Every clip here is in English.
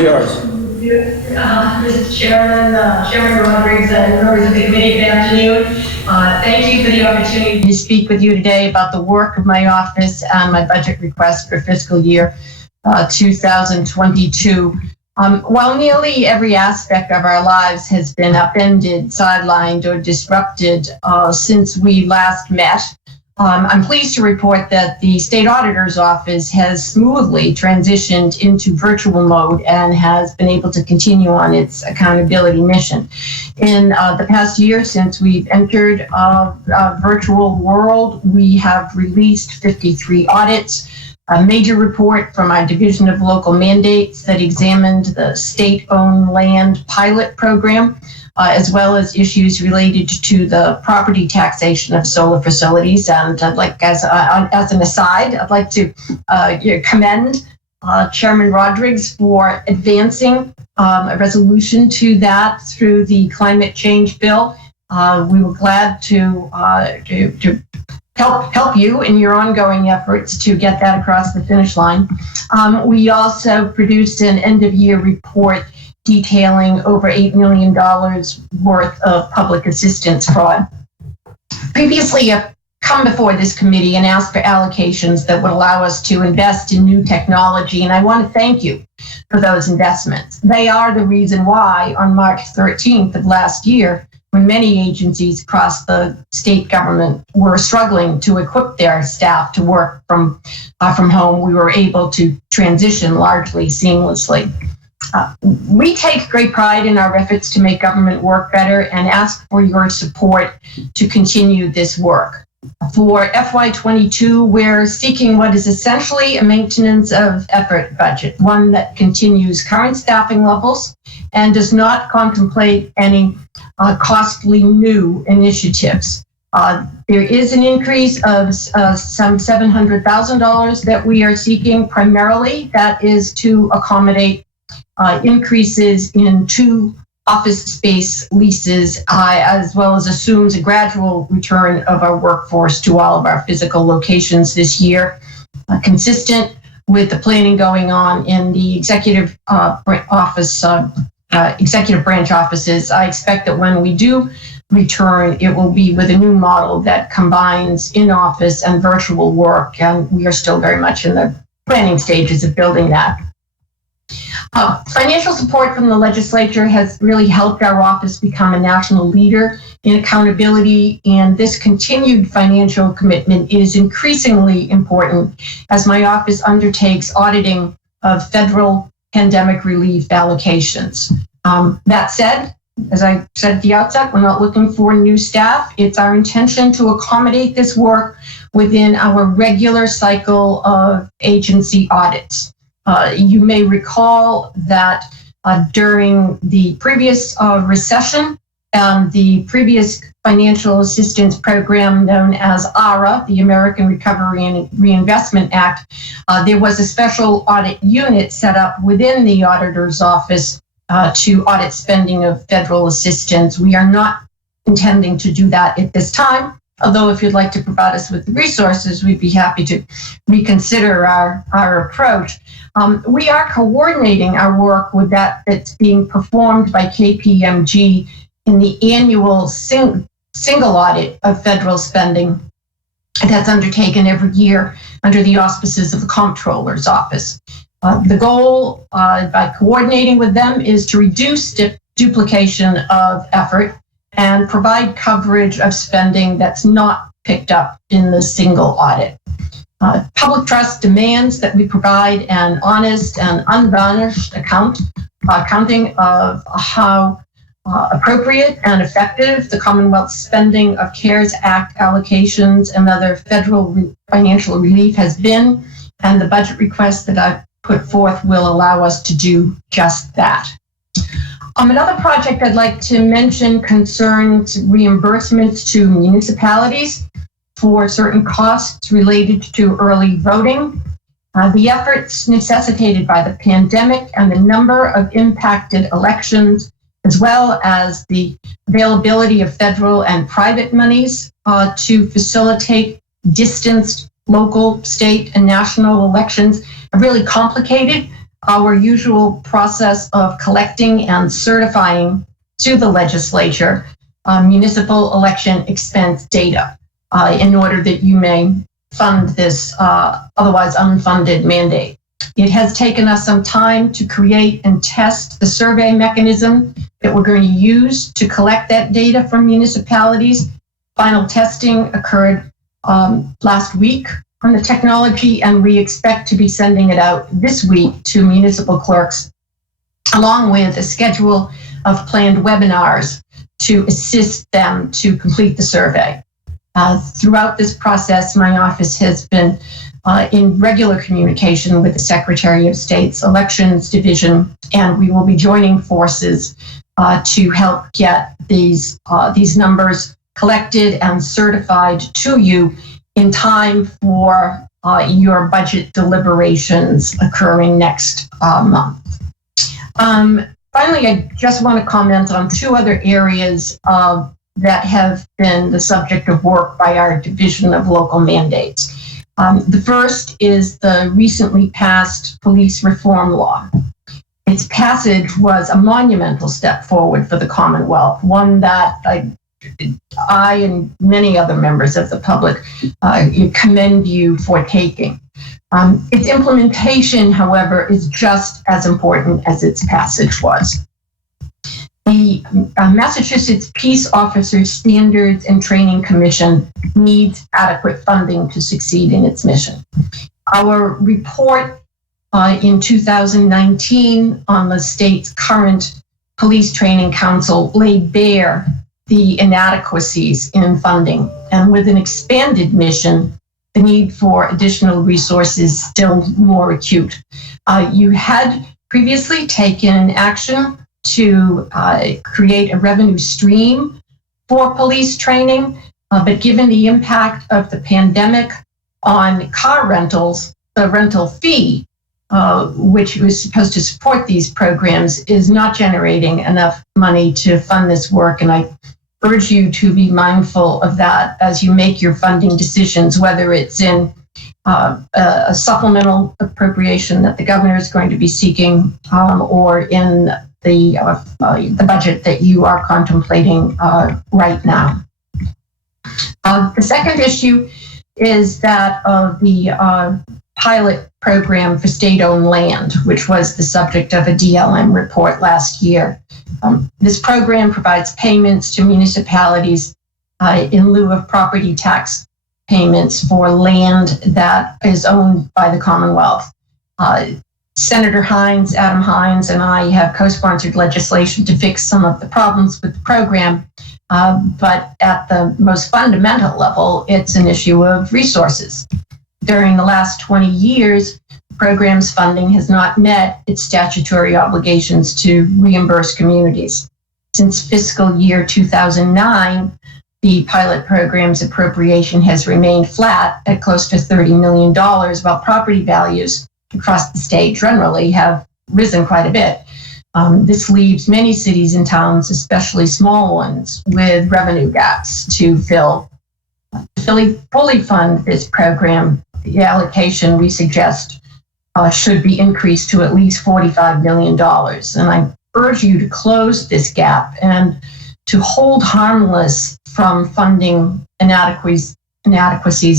Yours. Mr. Chairman, Chairman Rodriguez, and members of the committee, good afternoon. Thank you for the opportunity to speak with you today about the work of my office and my budget request for fiscal year 2022. While nearly every aspect of our lives has been upended, sidelined, or disrupted since we last met, I'm pleased to report that the State Auditor's Office has smoothly transitioned into virtual mode and has been able to continue on its accountability mission. In the past year, since we've entered a virtual world, we have released 53 audits, a major report from our Division of Local Mandates that examined the state-owned land pilot program, as well as issues related to the property taxation of solar facilities. And I'd like, as an aside, I'd like to commend Chairman Rodriguez for advancing a resolution to that through the climate change bill. We were glad to help you in your ongoing efforts to get that across the finish line. We also produced an end-of-year report detailing over $8 million worth of public assistance fraud. Previously, I've come before this committee and asked for allocations that would allow us to invest in new technology, and I want to thank you for those investments. They are the reason why on March 13th of last year, when many agencies across the state government were struggling to equip their staff to work from home, we were able to transition largely seamlessly. We take great pride in our efforts to make government work better and ask for your support to continue this work. For FY22, we're seeking what is essentially a maintenance of effort budget, one that continues current staffing levels and does not contemplate any costly new initiatives. There is an increase of some $700,000 that we are seeking. Primarily, that is to accommodate increases in 2 office space leases, as well as assumes a gradual return of our workforce to all of our physical locations this year, consistent with the planning going on in the executive branch offices. I expect that when we do return, it will be with a new model that combines in-office and virtual work, and we are still very much in the planning stages of building that. Financial support from the legislature has really helped our office become a national leader in accountability, and this continued financial commitment is increasingly important as my office undertakes auditing of federal pandemic relief allocations. That said, as I said at the outset, we're not looking for new staff. It's our intention to accommodate this work within our regular cycle of agency audits. You may recall that during the previous recession, the previous financial assistance program known as ARA, the American Recovery and Reinvestment Act, there was a special audit unit set up within the auditor's office to audit spending of federal assistance. We are not intending to do that at this time, although if you'd like to provide us with the resources, we'd be happy to reconsider our approach. We are coordinating our work with that's being performed by KPMG in the annual single audit of federal spending that's undertaken every year under the auspices of the Comptroller's Office. The goal by coordinating with them is to reduce duplication of effort and provide coverage of spending that's not picked up in the single audit. Public trust demands that we provide an honest and unvarnished accounting of how appropriate and effective the Commonwealth's spending of CARES Act allocations and other federal financial relief has been, and the budget request that I've put forth will allow us to do just that. Another project I'd like to mention concerns reimbursements to municipalities for certain costs related to early voting. The efforts necessitated by the pandemic and the number of impacted elections, as well as the availability of federal and private monies to facilitate distanced local, state, and national elections have really complicated our usual process of collecting and certifying to the legislature municipal election expense data in order that you may fund this otherwise unfunded mandate. It has taken us some time to create and test the survey mechanism that we're going to use to collect that data from municipalities. Final testing occurred last week on the technology, and we expect to be sending it out this week to municipal clerks, along with a schedule of planned webinars to assist them to complete the survey. Throughout this process, my office has been in regular communication with the Secretary of State's Elections Division, and we will be joining forces to help get these numbers collected and certified to you in time for your budget deliberations occurring next month. Finally, I just want to comment on two other areas that have been the subject of work by our Division of Local Mandates. The first is the recently passed police reform law. Its passage was a monumental step forward for the Commonwealth, one that I and many other members of the public commend you for taking. Its implementation, however, is just as important as its passage was. The Massachusetts Peace Officers Standards and Training Commission needs adequate funding to succeed in its mission. Our report in 2019 on the state's current police training council laid bare the inadequacies in funding, and with an expanded mission, the need for additional resources still more acute. You had previously taken action to create a revenue stream for police training, but given the impact of the pandemic on car rentals, the rental fee, which was supposed to support these programs, is not generating enough money to fund this work. And I urge you to be mindful of that as you make your funding decisions, whether it's in a supplemental appropriation that the governor is going to be seeking or in the budget that you are contemplating right now. The second issue is that of the pilot program for state-owned land, which was the subject of a DLM report last year. This program provides payments to municipalities in lieu of property tax payments for land that is owned by the Commonwealth. Senator Hines, Adam Hines, and I have co-sponsored legislation to fix some of the problems with the program, but at the most fundamental level, it's an issue of resources. During the last 20 years, the program's funding has not met its statutory obligations to reimburse communities. Since fiscal year 2009, the pilot program's appropriation has remained flat at close to $30 million, while property values across the state generally have risen quite a bit. This leaves many cities and towns, especially small ones, with revenue gaps to fill. To fully fund this program, the allocation we suggest should be increased to at least $45 million. And I urge you to close this gap and to hold harmless from funding inadequacies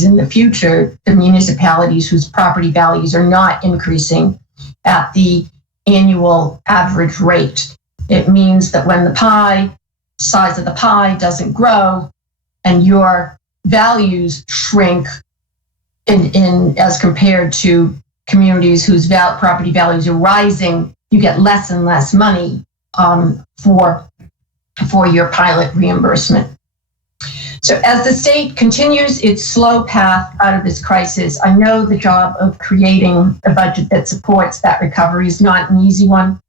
in the future the municipalities whose property values are not increasing at the annual average rate. It means that when the size of the pie doesn't grow and your values shrink in as compared to communities whose property values are rising, you get less and less money for your pilot reimbursement. So as the state continues its slow path out of this crisis, I know the job of creating a budget that supports that recovery is not an easy one.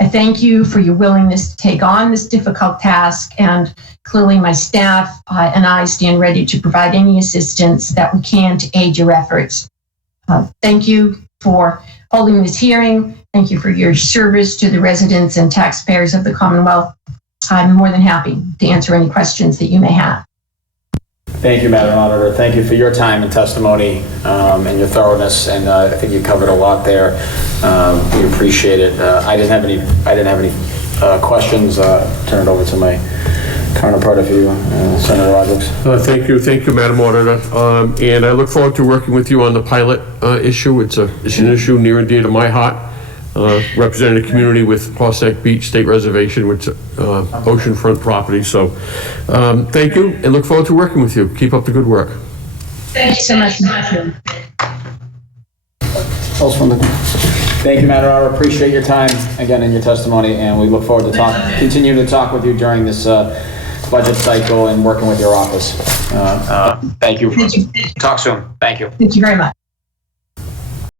I thank you for your willingness to take on this difficult task, and clearly my staff and I stand ready to provide any assistance that we can to aid your efforts. Thank you for holding this hearing. Thank you for your service to the residents and taxpayers of the Commonwealth. I'm more than happy to answer any questions that you may have. Thank you, Madam Auditor. Thank you for your time and testimony and your thoroughness, and I think you covered a lot there. We appreciate it. I didn't have any questions. Turn it over to my counterpart, if you, Senator Rogers. Thank you, Madam Auditor. And I look forward to working with you on the pilot issue. It's an issue near and dear to my heart. Representing a community with Pausec Beach State Reservation, which oceanfront property. So thank you, and look forward to working with you. Keep up the good work. Thank you so much. Thank you, Madam Auditor. Appreciate your time again and your testimony, and we look forward to continue to talk with you during this budget cycle and working with your office. Thank you. Thank you. Talk soon. Thank you. Thank you very much.